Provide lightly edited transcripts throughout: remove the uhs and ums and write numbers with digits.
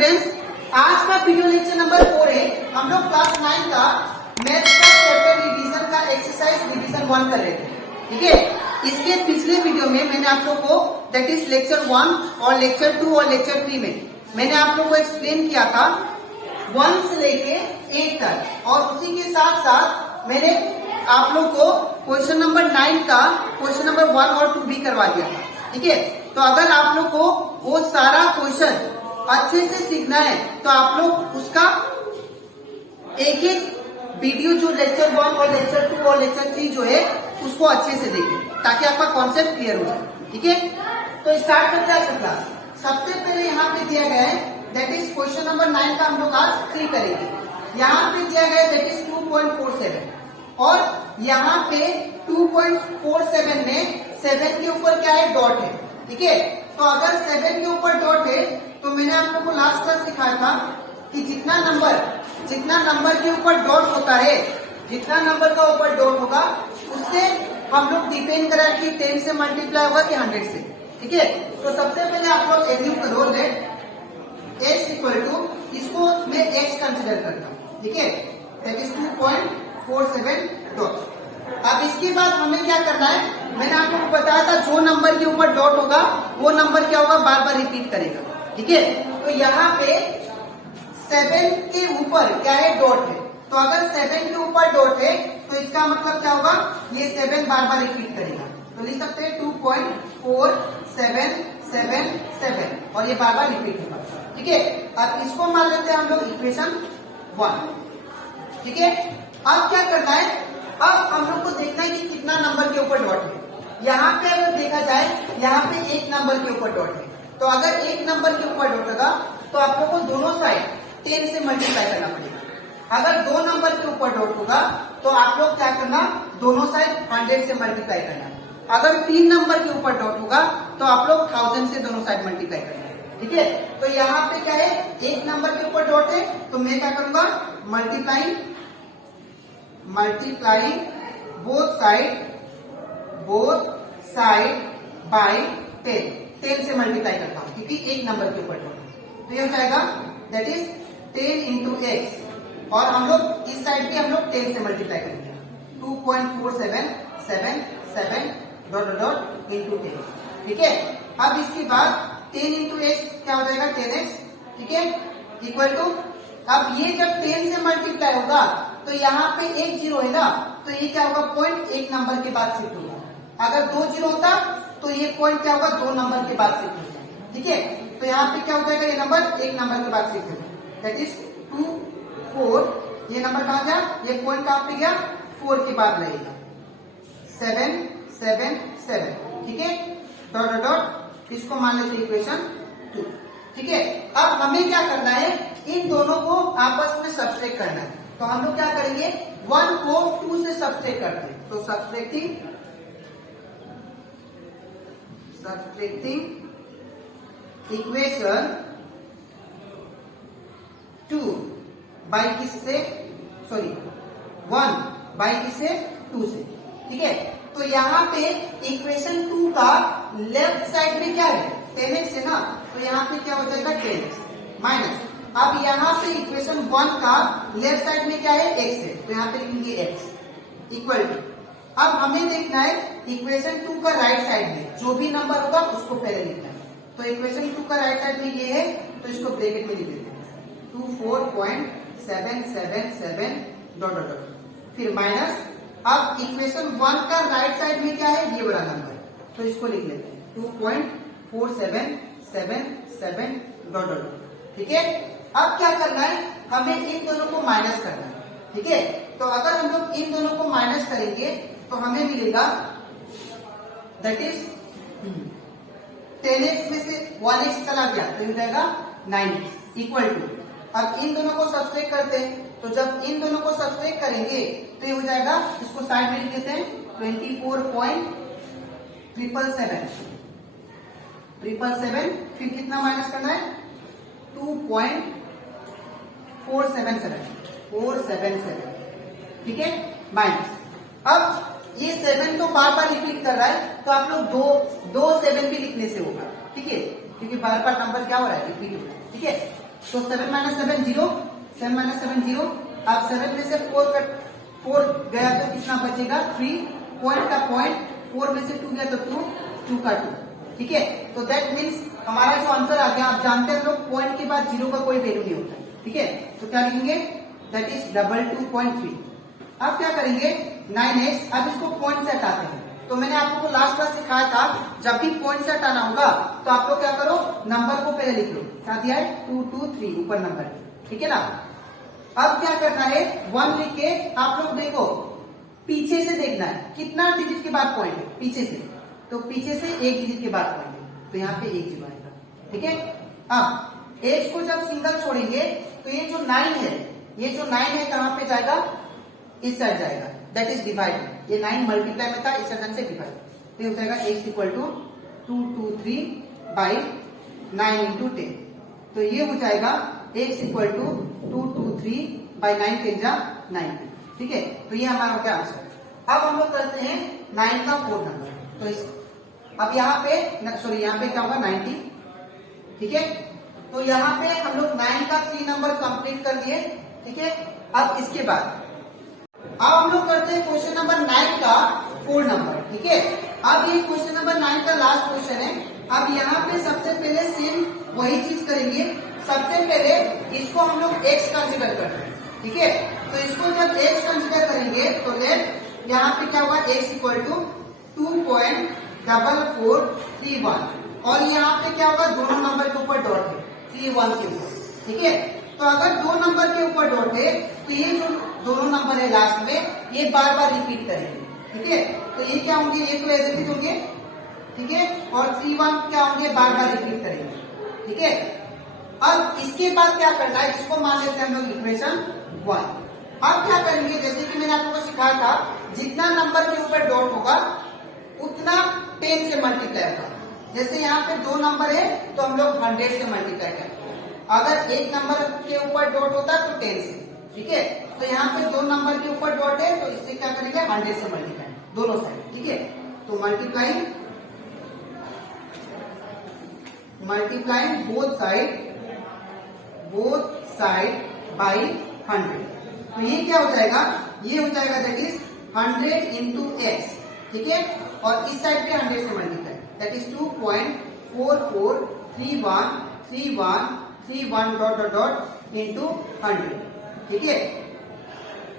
Students, आज का video lecture number 4 है। हम लोग क्लास 9 का मैथ का चैप्टर रिवीजन का एक्सरसाइज रिवीजन 1 कर रहे थे। ठीक है, इसके पिछले वीडियो में मैंने आप लोग को दैट इज लेक्चर 1 और लेक्चर 2 और लेक्चर 3 में मैंने आप लोग को एक्सप्लेन किया था 1 से लेके 8 तक, और उसी के साथ साथ मैंने आप लोग को क्वेश्चन नंबर 9 का क्वेश्चन नंबर 1 और 2 भी करवा दिया था। ठीक है, तो अगर आप लोग को वो सारा क्वेश्चन अच्छे से सीखना है तो आप लोग उसका एक एक वीडियो जो लेक्चर 1 और लेक्चर 2 और लेक्चर 3 जो है उसको अच्छे से देखें ताकि आपका कॉन्सेप्ट क्लियर हो जाए। ठीक है, तो स्टार्ट करते हैं क्लास। सबसे पहले यहाँ पे दिया गया है दैट इज क्वेश्चन नंबर 9 का हम लोग आज 3 करेंगे। यहाँ पे दिया गया है दैट इज 2.47 और यहाँ पे 2.47 में 7 के ऊपर क्या है, डॉट है। ठीक है, तो अगर 7 के ऊपर डॉट है तो मैंने आप लोगों को लास्ट क्लास सिखाया था कि जितना नंबर के ऊपर डॉट होता है, जितना नंबर का ऊपर डॉट होगा उससे हम लोग डिपेंड करा कि 10 से मल्टीप्लाई होगा कि 100 से। ठीक है, तो सबसे पहले आप लोग एज्यूम करो लेट x इक्वल टू, इसको मैं x कंसिडर करता हूँ। ठीक है, दैट इज 2.47 डॉट। अब इसके बाद हमें क्या करना है, मैंने आपको बताया था जो नंबर के ऊपर डॉट होगा वो नंबर क्या होगा, बार बार रिपीट करेगा। ठीक है, तो यहाँ पे 7 के ऊपर क्या है, डॉट है। तो अगर 7 के ऊपर डॉट है तो इसका मतलब क्या होगा, ये 7 बार बार रिपीट करेगा। तो लिख सकते हैं 2.4777 और ये बार बार रिपीट होगा। ठीक है, अब इसको मान लेते हैं हम लोग इक्वेशन 1। ठीक है, अब क्या करना है, अब हम लोग को देखना है कि कितना नंबर के ऊपर डॉट है। यहाँ पे अगर देखा जाए यहाँ पे एक नंबर के ऊपर डॉट है, तो अगर एक नंबर के ऊपर डॉट होगा तो आप लोग को दोनों साइड 10 से मल्टीप्लाई करना पड़ेगा। अगर 2 नंबर के ऊपर डॉट होगा तो आप लोग क्या करना, दोनों साइड 100 से मल्टीप्लाई करना। अगर 3 नंबर के ऊपर डॉट होगा तो आप लोग 1000 से दोनों साइड मल्टीप्लाई करना। ठीक है, तो यहाँ पे क्या है, एक नंबर के ऊपर डॉट है तो मैं क्या करूंगा, मल्टीप्लाइंग बोथ साइड बाय 10 से मल्टीप्लाई करता हूँ क्योंकि एक नंबर के ऊपर डॉट है। तो ये हो जाएगा दैट इज 10 इंटू एक्स, और हम लोग इस साइड भी हम लोग 10 से मल्टीप्लाई करेंगे। 2.4777 डॉट डॉट इंटू 10। ठीक है, अब इसके बाद 10 इंटू एक्स क्या हो जाएगा, 10x। ठीक है, इक्वल टू, अब ये जब 10 से मल्टीप्लाई होगा तो यहाँ पे एक जीरो है ना, तो ये क्या होगा, पॉइंट एक नंबर के बाद शिफ्ट होगा। अगर 2 जीरो होता तो ये पॉइंट क्या होगा, 2 नंबर के बाद शिफ्ट होगा। ठीक है, तो यहाँ पे क्या हो जाएगा, ये नंबर एक नंबर के बाद शिफ्ट होगा। दैट इज 2 4, ये नंबर कहाँ गया, ये पॉइंट कहाँ पे गया, 4 के बाद रहेगा 7 7 7। ठीक है, डॉट डॉट, इसको मान लेते इक्वेशन 2। ठीक है, अब हमें क्या करना है, इन दोनों को आपस में सब्सट्रैक्ट करना है। तो हम लोग क्या करेंगे, 1 को 2 से सब्सट्रैक्ट करते हैं। तो सब्सट्रैक्टिंग इक्वेशन 2 बाई किससे, सॉरी 1 बाई किससे, 2 से। ठीक है, तो यहाँ पे इक्वेशन 2 का लेफ्ट साइड में क्या है, 10x है ना, तो यहाँ पे क्या हो जाएगा 10x माइनस, अब यहाँ पे इक्वेशन 1 का लेफ्ट साइड में क्या है, x है, तो यहाँ पे लिखेंगे x इक्वल टू, अब हमें देखना है इक्वेशन 2 का राइट साइड में जो भी नंबर होगा उसको पहले लिखना है। तो इक्वेशन 2 का राइट साइड में ये है तो इसको ब्रैकेट में लिख देते हैं 24.777 डॉट डॉट, फिर माइनस, अब इक्वेशन 1 का राइट साइड में क्या है, ये बड़ा नंबर, तो इसको लिख लेते हैं 2.4777 डॉट डॉट। ठीक है, अब क्या करना है, हमें इन दोनों को माइनस करना है। ठीक है, तो अगर हम लोग इन दोनों को माइनस करेंगे तो हमें मिलेगा दैट इज 10x में से 1x चला गया तो हो जाएगा 9x इक्वल टू, अब इन दोनों को सब्सट्रैक्ट करते हैं, तो जब इन दोनों को सब्सट्रैक्ट करेंगे तो ये हो जाएगा, इसको साइड में लिख देते हैं 24.777, फिर कितना माइनस करना है, 2.477। ठीक है, माइनस, अब ये 7 तो बार बार रिपीट कर रहा है तो आप लोग दो 7 भी लिखने से होगा। ठीक है, क्योंकि बार बार नंबर क्या हो रहा है, रिपीट हो रहा है। ठीक है, तो 7 माइनस 7 0, 7 माइनस 7 0। अब 7 में से 4 गया तो कितना बचेगा 3, पॉइंट का पॉइंट, 4 में से 2 गया तो 2 का 2। ठीक है, तो दैट मीन्स हमारा जो आंसर आ गया, आप जानते हैं लोग पॉइंट के बाद 0 का कोई वैल्यू नहीं होता। ठीक है, तो क्या लिखेंगे, दैट इज 22.3। अब क्या करेंगे 9x, अब इसको पॉइंट से हटाते हैं। तो मैंने आप लोगों को लास्ट क्लास सिखाया था, जब भी पॉइंट से हटाना होगा तो आप लोग क्या करो, नंबर को पहले लिख लो। क्या दिया है 2 2 3 ऊपर नंबर। ठीक है ना, अब क्या करना है 1 लिख के आप लोग देखो पीछे से देखना है कितना डिजिट के बाद पॉइंट है, पीछे से। तो पीछे से 1 डिजिट के बाद पॉइंट है, तो यहाँ पे 1 0 आएगा। ठीक है, अब x को जब सिंगल छोड़ेंगे तो ये जो 9 है, ये जो 9 है कहां पे जाएगा, इस साइड जाएगा, दैट इज डिवाइड। ये 9 मल्टीप्लाई में था, इस साइड से डिवाइड, तो हो जाएगा x equal to 223 by 9 into 10। तो ये हो जाएगा x इक्वल टू 223 बाई 9 10 जा 90। ठीक है, तो ये हमारा हो गया आंसर। अब हम लोग करते हैं 9 का 4 नंबर। तो इस अब यहाँ पे सॉरी यहाँ पे क्या होगा 90। ठीक है, तो यहाँ पे हम लोग 9 का 3 नंबर कंप्लीट कर दिए। ठीक है, अब इसके बाद अब हम लोग करते हैं क्वेश्चन नंबर 9 का 4 नंबर। ठीक है, अब ये क्वेश्चन नंबर 9 का लास्ट क्वेश्चन है। अब यहाँ पे सबसे पहले सेम वही चीज करेंगे। सबसे पहले इसको हम लोग x कंसिडर करते हैं। ठीक है, तो इसको जब x कंसिडर करेंगे तो लेट यहाँ पे क्या होगा x इक्वल टू 2.4431 और यहाँ पे क्या होगा दोनों नंबर के ऊपर डॉट है 31 के ऊपर। ठीक है, तो अगर 2 नंबर के ऊपर डॉट है तो ये जो दोनों नंबर है लास्ट में ये बार बार रिपीट करेंगे। ठीक है, तो ये क्या होंगे, ये तो ऐसे भी होंगे। ठीक है, और 31 क्या होंगे, बार बार रिपीट करेंगे। ठीक है, अब इसके बाद क्या करना है, इसको मान लेते हैं हम लोग इक्वेशन 1। अब क्या करेंगे, जैसे कि मैंने आपको सिखाया था, जितना नंबर के ऊपर डॉट होगा उतना 10 से मल्टीप्लाई होगा। जैसे यहाँ पे 2 नंबर है तो हम लोग 100 से मल्टीप्लाई करेंगे। अगर एक नंबर के ऊपर डॉट होता तो 10 से। ठीक है, तो यहाँ पे 2 नंबर के ऊपर डॉट है तो इससे क्या करेंगे 100 से मल्टीप्लाई दोनों साइड। ठीक है, तो मल्टीप्लाइंग बोथ साइड बाई 100। तो ये क्या हो जाएगा, ये हो जाएगा दैट इज 100 इंटू एक्स। ठीक है, और इस साइड पे 100 से multiply, that is 2.44313131 dot dot dot into 100। ठीक है,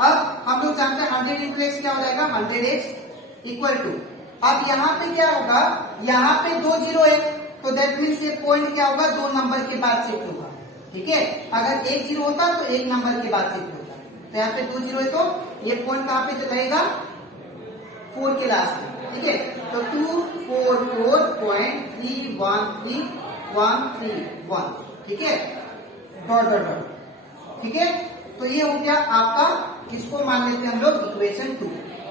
अब हम लोग जानते हैं 100 इंटू एक्स क्या हो जाएगा 100x इक्वल टू, अब यहाँ पे क्या होगा, यहाँ पे 2 0 है तो दैट मीन्स ये पॉइंट क्या होगा 2 नंबर के बाद शिफ्ट होगा। ठीक है, अगर 1 0 होता तो 1 नंबर के बाद शिफ्ट होता, तो यहाँ पे 2 0 है तो ये पॉइंट कहाँ पे रहेगा 4 के लास्ट में। ठीक है, तो 244.313131। ठीक है, डॉट डॉट डॉट। ठीक है, तो ये हो गया आपका, किसको मान लेते हैं हम लोग इक्वेशन 2।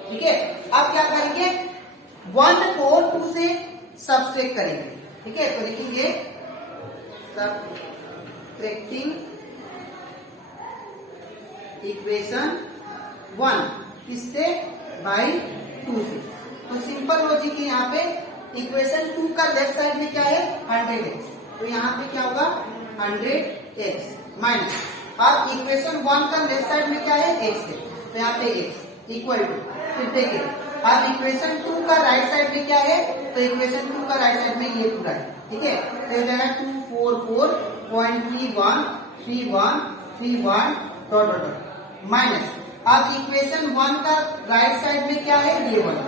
ठीक है, अब क्या करेंगे 1 को 2 से सब्सट्रैक्ट करेंगे। ठीक है, तो लिखेंगे सब्ट्रैक्टिंग इक्वेशन 1 किससे, बाई 2 से। तो सिंपल लॉजिक है, यहाँ पे इक्वेशन 2 का लेफ्ट साइड में क्या है 100x, तो यहाँ पे क्या होगा 100x माइनस, अब इक्वेशन 1 का लेफ्ट साइड में क्या है x है, तो यहाँ पे x इक्वल टू, फिर देखिए अब इक्वेशन 2 का राइट साइड में क्या है, तो इक्वेशन 2 का राइट साइड में ये पूरा है। ठीक है, तो हो जाएगा 244.313131 डॉट डॉट डॉट माइनस, अब इक्वेशन 1 का राइट साइड में क्या है ये वाला,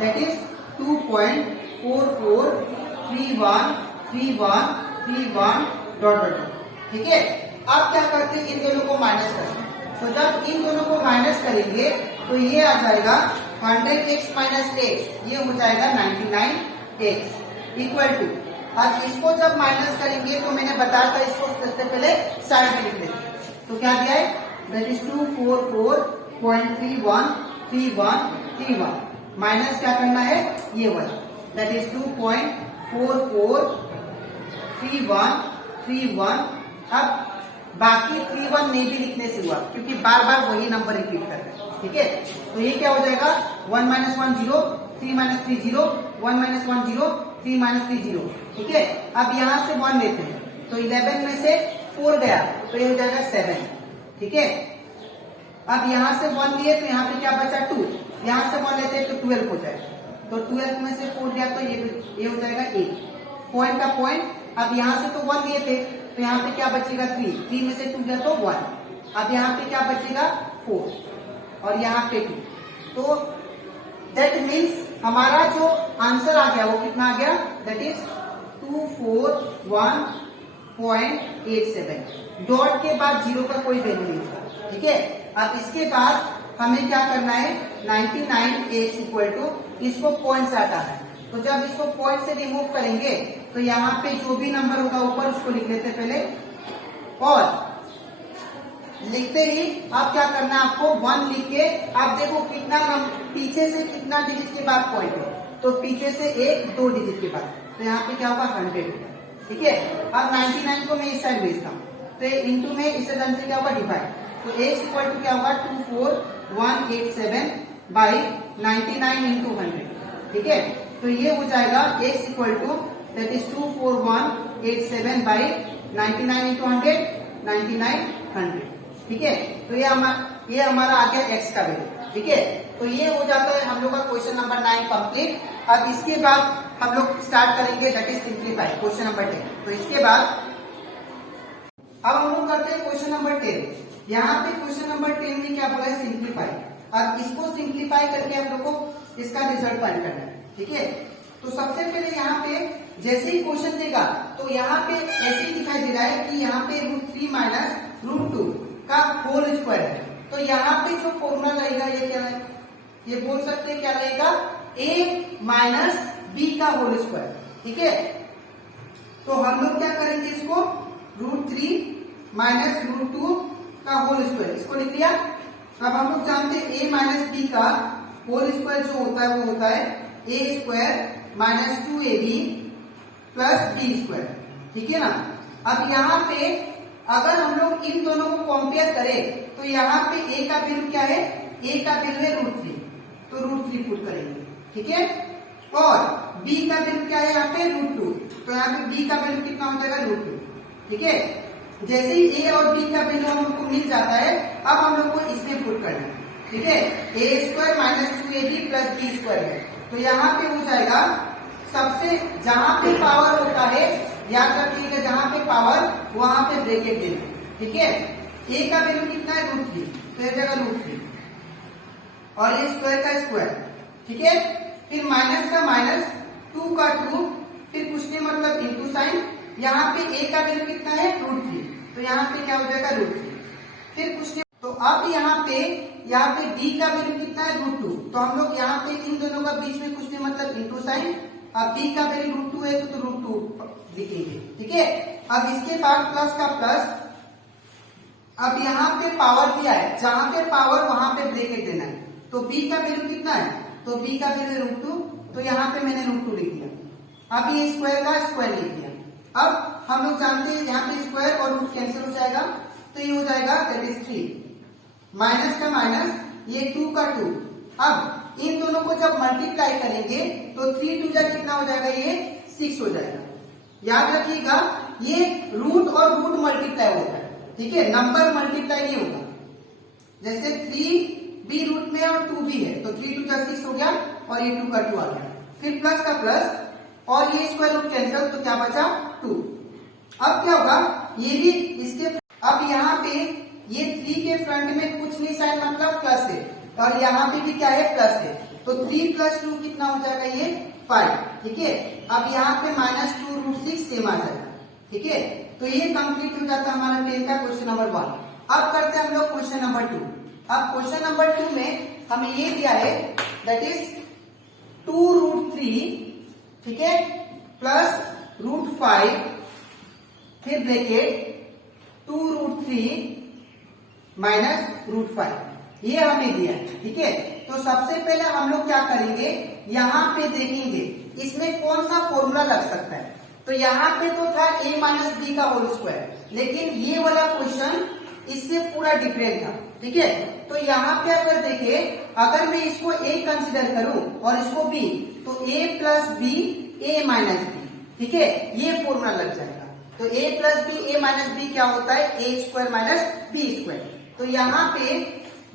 that is 2.44313131 dot dot dot. ठीक है, अब क्या करते हैं इन दोनों को माइनस करते हैं, तो जब इन दोनों को माइनस करेंगे तो ये आ जाएगा 100x माइनस x, ये हो जाएगा 99x इक्वल टू, अब इसको जब माइनस करेंगे तो मैंने बताया था इसको सबसे पहले साइड में लिख लेते, तो क्या दिया है दैट इज 244.313131 माइनस क्या करना है ये वाला, दैट इज 2.443131। अब बाकी 31 नहीं भी लिखने से हुआ क्योंकि बार बार वही नंबर रिपीट कर रहे हैं। ठीक है, तो ये क्या हो जाएगा 1 माइनस 1 0, 3 माइनस 3 0, 1 माइनस 1 0, 3 माइनस 3 0। ठीक है, अब यहाँ से 1 लेते हैं तो 11 में से 4 गया तो ये हो जाएगा 7, ठीक है। अब यहाँ से 1 दिए तो यहाँ पे क्या बचा 2, यहाँ से 1 लेते हैं तो 12 हो जाएगा, तो 12 में से 4 गया तो ये हो जाएगा 8, पॉइंट का पॉइंट। अब यहाँ से तो 1 दिए थे तो यहाँ पे क्या बचेगा 3 में से 2 गया तो 1, अब यहाँ पे क्या बचेगा 4 और यहाँ पे 2, तो दैट मीन्स हमारा जो आंसर आ गया वो कितना आ गया, दैट इज 241.87। डॉट के बाद 0 का कोई वैल्यू नहीं था, ठीक है। अब इसके बाद हमें क्या करना है, 99x इक्वल टू, इसको पॉइंट से हटाना है, तो जब इसको पॉइंट से रिमूव करेंगे तो यहाँ पे जो भी नंबर होगा ऊपर उसको लिख लेते पहले, और लिखते ही आप क्या करना है, आपको 1 लिख के आप देखो कितना पीछे से कितना डिजिट के बाद पॉइंट है, तो पीछे से 1-2 डिजिट के बाद, तो यहाँ पे क्या होगा 100 होगा, ठीक है। अब 99 को मैं इस साइड भेजता हूँ तो इंटू में इसे डन से क्या होगा डिवाइड, तो x इक्वल टू क्या होगा 24187 बाई 99 इंटू 100, ठीक है। तो ये हो जाएगा x equal to that is 24187 by 99 into 100, 9900, ठीक है। तो ये हमारा आ गया x का वैल्यू, ठीक है। तो ये हो जाता है हम लोग का क्वेश्चन नंबर 9 कंप्लीट। अब इसके बाद हम लोग स्टार्ट करेंगे that is simplify, question number 10। तो इसके बाद अब हम लोग करते हैं क्वेश्चन नंबर 10। यहाँ पे क्वेश्चन नंबर 10 में क्या बोला है, सिंप्लीफाई। अब इसको सिंप्लीफाई करके हम लोग को इसका रिजल्ट फाइंड करना है, ठीक है। तो सबसे पहले यहाँ पे जैसे ही क्वेश्चन देगा तो यहाँ पे ऐसे ही दिखाई दे रहा है कि यहाँ पे √3 माइनस √2 का होल स्क्वायर है, तो यहाँ पे जो फॉर्मूला रहेगा ये क्या है, ये बोल सकते हैं क्या रहेगा, a माइनस बी का होल स्क्वायर, ठीक है। तो हम लोग क्या करेंगे, इसको √3 माइनस √2 का होल स्क्वायर, इसको लिख लिया। अब हम लोग जानते हैं a माइनस बी का होल स्क्वायर जो होता है वो होता है a square minus 2ab plus b square, ठीक है ना। अब यहाँ पे अगर हम लोग इन दोनों को कंपेयर करें तो यहाँ पे a का वैल्यू क्या है, a का वैल्यू है √3, तो √3 पुट करेंगे, ठीक है। और b का वैल्यू क्या है यहाँ पे √2, तो यहाँ पे b का वैल्यू कितना हो जाएगा √2, ठीक है। जैसे ही a और b का वैल्यू हम लोग को मिल जाता है, अब हम लोग को इसमें पुट करना है, ठीक है। a square minus 2ab plus b square है, तो यहाँ पे हो जाएगा सबसे जहां पे पावर होता है, याद रखिएगा जहां पे पावर वहां पे ब्रैकेट देना, ठीक है। a का वैल्यू कितना है √3, तो ये जगह √3 और ये स्क्वायर का स्क्वायर, ठीक है। फिर माइनस का माइनस, 2 का 2, फिर कुछ नहीं मतलब इंटू साइन, यहाँ पे a का वैल्यू कितना है √3, तो यहाँ पे क्या हो जाएगा √3, फिर कुछ नहीं। तो अब यहाँ पे b का वैल्यू कितना है √2, तो हम लोग यहाँ पे इन दोनों का बीच में कुछ नहीं मतलब इंटू साइन, अब b का वैल्यू √2 है तो √2 लिखेंगे, ठीक है। अब इसके बाद प्लस का प्लस, अब यहाँ पे पावर दिया है, जहां पे पावर वहां पे ब्रैकेट देना है, तो b का वैल्यू कितना है, तो b का वैल्यू √2, तो यहाँ पे मैंने √2 लिख दिया। अब ये स्क्वायर का स्क्वायर लिख दिया। अब हम लोग जानते हैं यहाँ पे स्क्वायर और रूट कैंसिल हो जाएगा, तो ये हो जाएगा दैट इज 3, माइनस का माइनस, ये 2 का 2। अब इन दोनों को जब मल्टीप्लाई करेंगे तो 3 2 जा कितना हो जाएगा, ये 6 हो जाएगा। याद रखिएगा ये रूट और रूट मल्टीप्लाई होता है, ठीक है, नंबर मल्टीप्लाई नहीं होगा। जैसे 3 भी रूट में और 2 भी है, तो 3 2 जा 6 हो गया और ये 2 का 2 आ गया, फिर प्लस का प्लस और ये स्क्वायर रूट कैंसिल, तो क्या बचा 2। अब क्या होगा, ये भी इसके, अब यहाँ पे ये 3 के फ्रंट में कुछ नहीं साइन मतलब प्लस है, और यहाँ पे भी क्या है प्लस है, तो 3 + 2 कितना हो जाएगा, ये 5, ठीक है। अब यहाँ पे -2 √6 सेम आ जाएगा, ठीक है। तो ये कंप्लीट हो जाता है हमारा 10 का क्वेश्चन नंबर 1। अब करते हैं हम लोग क्वेश्चन नंबर 2। अब क्वेश्चन नंबर 2 में हमें ये दिया है दैट इज 2√3, ठीक है, प्लस √5, फिर ब्रैकेट 2√3 माइनस √5, ये हमें दिया है, ठीक है। तो सबसे पहले हम लोग क्या करेंगे, यहाँ पे देखेंगे इसमें कौन सा फॉर्मूला लग सकता है। तो यहाँ पे तो था a माइनस बी का होल स्क्वायर, लेकिन ये वाला क्वेश्चन इससे पूरा डिफरेंट था, ठीक है। तो यहाँ पे अगर देखे, अगर मैं इसको a कंसिडर करूं और इसको b, तो a plus b a minus b, ठीक है, ये फॉर्मूला लग जाएगा। तो a plus b a minus b क्या होता है, a square minus b square. तो यहाँ पे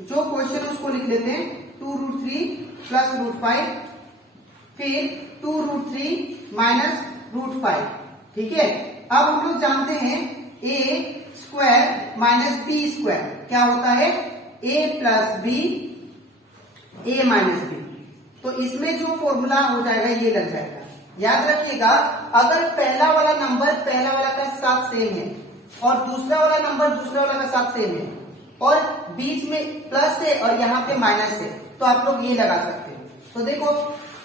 जो क्वेश्चन उसको लिख लेते हैं 2√3 प्लस √5 फिर 2√3 माइनस √5। ठीक है, अब हम लोग जानते हैं a square minus b square क्या होता है, a plus b a minus b. तो इसमें जो फॉर्मूला हो जाएगा ये लग जाएगा। याद रखिएगा, अगर पहला वाला नंबर पहला वाला का साथ सेम है और दूसरा वाला नंबर दूसरा वाला का साथ सेम है और बीच में प्लस है और यहाँ पे माइनस है, तो आप लोग ये लगा सकते हैं। तो देखो,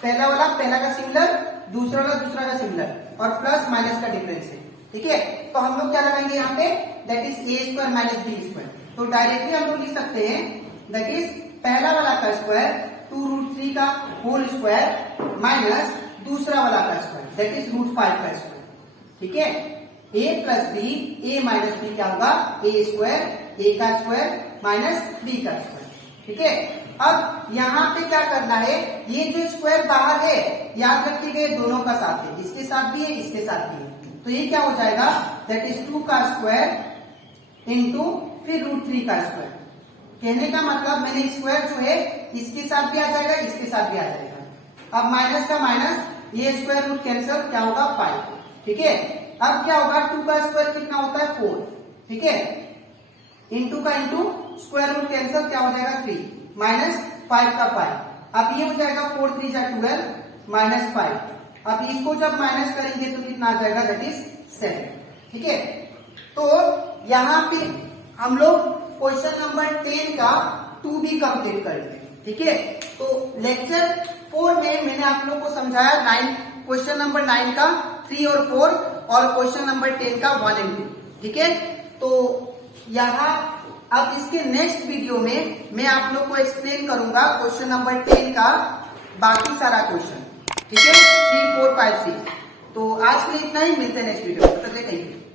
पहला वाला पहला का सिमिलर, दूसरा वाला दूसरा का सिमिलर और प्लस माइनस का डिफरेंस है। ठीक है, तो हम लोग क्या लगाएंगे यहाँ पे, that is a square minus b square. तो डायरेक्टली हम लोग लिख सकते हैं दैट इज पहला वाला का स्क्वायर 2√3 का होल स्क्वायर माइनस दूसरा वाला का स्क्वायर दैट इज √5 का स्क्वायर। ठीक है, a plus b a minus b क्या होगा, ए स्क्वायर ए का स्क्वायर माइनस बी का स्क्वायर। ठीक है, अब यहाँ पे क्या करना है, ये जो स्क्वायर बाहर है याद रखिएगा दोनों का साथ है, इसके साथ भी है इसके साथ भी है। तो ये क्या हो जाएगा, दैट इज 2 का स्क्वायर इंटू फिर √3 का स्क्वायर। कहने का मतलब मैंने स्क्वायर जो है इसके साथ भी आ जाएगा इसके साथ भी आ जाएगा। अब माइनस का माइनस, ये स्क्वायर रूट कैंसिल क्या होगा 5। ठीक है, अब क्या होगा 2 का स्क्वायर कितना होता है 4। ठीक है, इंटू का इंटू स्क्वायर रूट कैंसिल क्या हो जाएगा 3 माइनस 5 का 5। अब ये हो जाएगा 4 3 जा 12 माइनस 5। अब इसको जब माइनस करेंगे तो कितना आ जाएगा, दैट इज 7। ठीक है, तो यहाँ पे हम लोग क्वेश्चन नंबर 10 का 2b कंप्लीट करेंगे। ठीक है, तो लेक्चर 4 में मैंने आप लोग को समझाया क्वेश्चन नंबर 9 का 3 और 4 और क्वेश्चन नंबर 10 का 1 और 2। ठीक है, तो यहाँ अब इसके नेक्स्ट वीडियो में मैं आप लोग को एक्सप्लेन करूंगा क्वेश्चन नंबर 10 का बाकी सारा क्वेश्चन। ठीक है, 3 4 5 6। तो आज के लिए इतना ही, मिलते हैं नेक्स्ट वीडियो में।